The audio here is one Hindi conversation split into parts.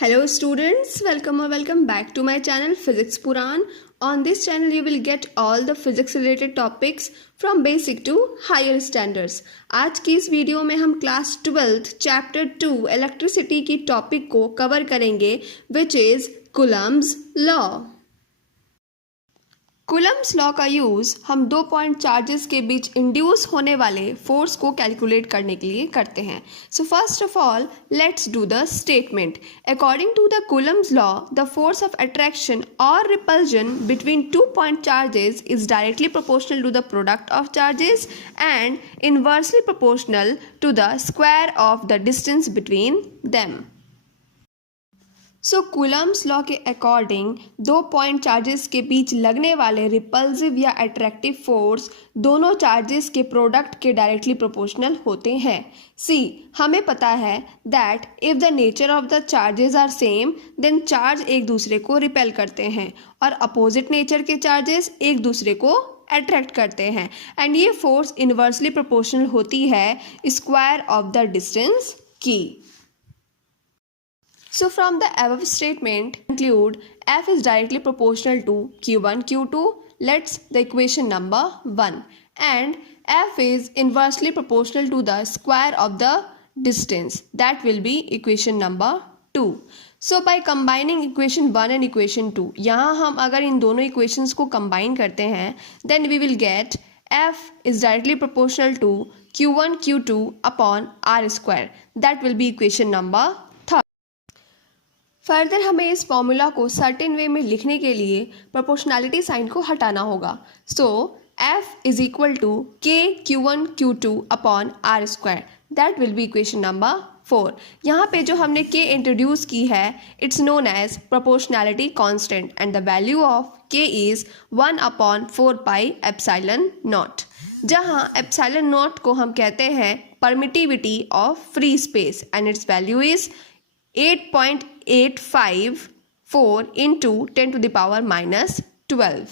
Hello students, welcome back to my channel Physics Puran. On this channel you will get all the physics related topics from basic to higher standards. आज की इस वीडियो में हम क्लास 12th चैप्टर 2 इलेक्ट्रिसिटी की टॉपिक को कवर करेंगे which is Coulomb's law. Coulomb's law का यूज़ हम 2 पॉइंट चार्जेस के बीच इंड्यूस होने वाले फोर्स को कैलकुलेट करने के लिए करते हैं. So first of all let's do the statement. According to the Coulomb's law the force of attraction or repulsion between 2 point charges is directly proportional to the product of charges and inversely proportional to the square of the distance between them. So Coulomb's law के अकॉर्डिंग 2 पॉइंट चार्जेस के बीच लगने वाले रिपल्सिव या अट्रैक्टिव फोर्स दोनों चार्जेस के प्रोडक्ट के डायरेक्टली प्रोपोर्शनल होते हैं. हमें पता है that if the nature of the charges are same then charge एक दूसरे को रिपेल करते हैं और अपोजिट नेचर के चार्जेस एक दूसरे को अट्रैक्ट करते हैं एंड ये फोर्स इनवर्सली प्रोपोर्शनल होती है स्क्वायर ऑफ द डिस्टेंस की. So from the above statement conclude F is directly proportional to Q1 Q2. Let's the equation number 1 and F is inversely proportional to the square of the distance. That will be equation number 2. So by combining equation 1 and equation 2 यहाँ हम अगर इन दोनों equations को combine करते हैं then we will get F is directly proportional to Q1 Q2 upon R square. That will be equation number 3. Further हमें इस फॉर्मूला को सर्टेन वे में लिखने के लिए प्रोपोर्शनैलिटी साइन को हटाना होगा. So F is equal to k Q1 Q2 upon R square. That will be equation number 4. यहाँ पे जो हमने K इंट्रोड्यूस की है it's known as proportionality constant and the value of K is 1 upon 4 pi epsilon naught, जहाँ एप्सिलॉन नॉट को हम कहते हैं permittivity of free space and its value is 8.854 into 10 to the power minus 12.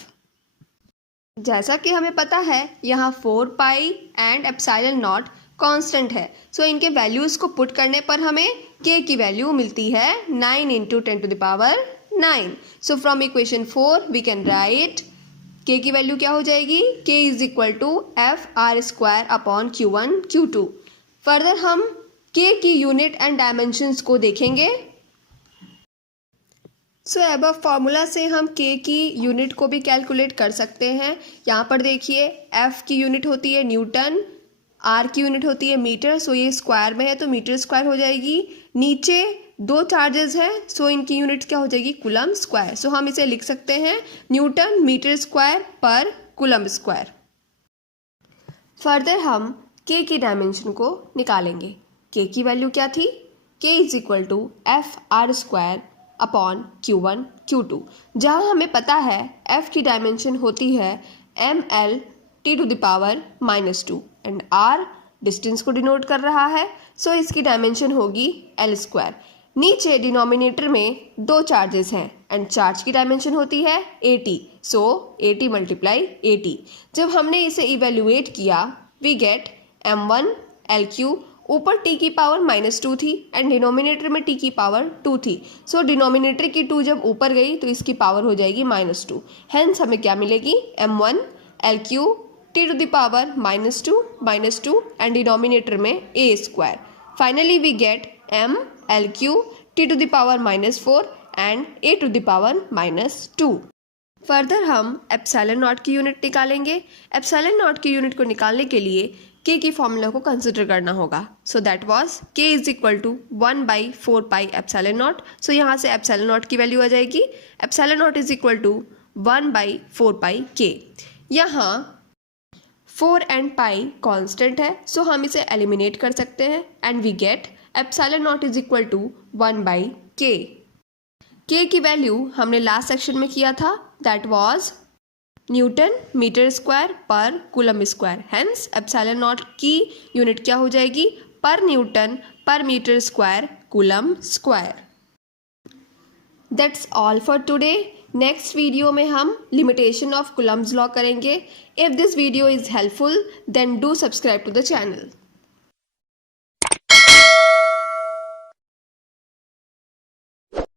जैसा कि हमें पता है यहाँ 4 पाई एंड एप्सिलॉन नॉट कांस्टेंट है. सो इनके वैल्यूज़ को पुट करने पर हमें k की वैल्यू मिलती है 9 into 10 to the power 9. So from equation 4 we can write k की वैल्यू क्या हो जाएगी. k is equal to F R square upon Q1 Q2. Further हम K की यूनिट एंड डायमेंशंस को देखेंगे. सो अब फार्मूला से हम K की यूनिट को भी कैलकुलेट कर सकते हैं. यहाँ पर देखिए F की यूनिट होती है न्यूटन, R की यूनिट होती है मीटर. सो ये स्क्वायर में है तो मीटर स्क्वायर हो जाएगी. नीचे 2 चार्जेस हैं सो इनकी यूनिट क्या हो जाएगी कूलम स्क्वायर. सो हम इसे लिख सकते हैं न्यूटन मीटर स्क्वायर पर कूलम स्क्वायर. फर्दर हम K की डायमेंशन को निकालेंगे. K की वैल्यू क्या थी. K is equal to F R square upon Q1 Q2, जहाँ हमें पता है F की डायमेंशन होती है ml t to the power -2 and R distance को डिनोट कर रहा है. सो इसकी डायमेंशन होगी L स्क्वायर. नीचे डिनोमिनेटर में 2 चार्जेस हैं एंड चार्ज की डायमेंशन होती है 80. सो 80 मल्टीप्लाई 80. जब हमने इसे इवेल्युएट किया वी गेट m1 L3. ऊपर t की पावर -2 थी एंड डिनोमिनेटर में t की पावर 2 थी. सो डिनोमिनेटर की 2 जब ऊपर गई तो इसकी पावर हो जाएगी -2. हेंस हमें क्या मिलेगी m1 L3 t to the power -2 and denominator में a square. Finally we get m L3 t to the power -4 and a to the power -2. Further हम एप्सिलॉन नॉट की यूनिट निकालेंगे. एप्सिलॉन नॉट की यूनिट को निकालने के लिए K की फॉर्मूला को कंसिडर करना होगा. So that was K is equal to 1/4 pi epsilon naught. So यहाँ से एप्सिलॉन नॉट की वैल्यू आ जाएगी. Epsilon naught is equal to 1/4 pi K. यहाँ 4 एंड पाई कांस्टेंट है सो हम इसे एलिमिनेट कर सकते हैं and we get epsilon naught is equal to 1/K. K की वैल्यू हमने लास्ट सेक्शन में किया था that was newton metre square पर coulomb square. Hence epsilon naught की यूनिट क्या हो जाएगी per newton per metre square coulomb square. That's all for today. Next video में हम लिमिटेशन ऑफ कूलम्स लॉ करेंगे. If this video is helpful then do subscribe to the channel.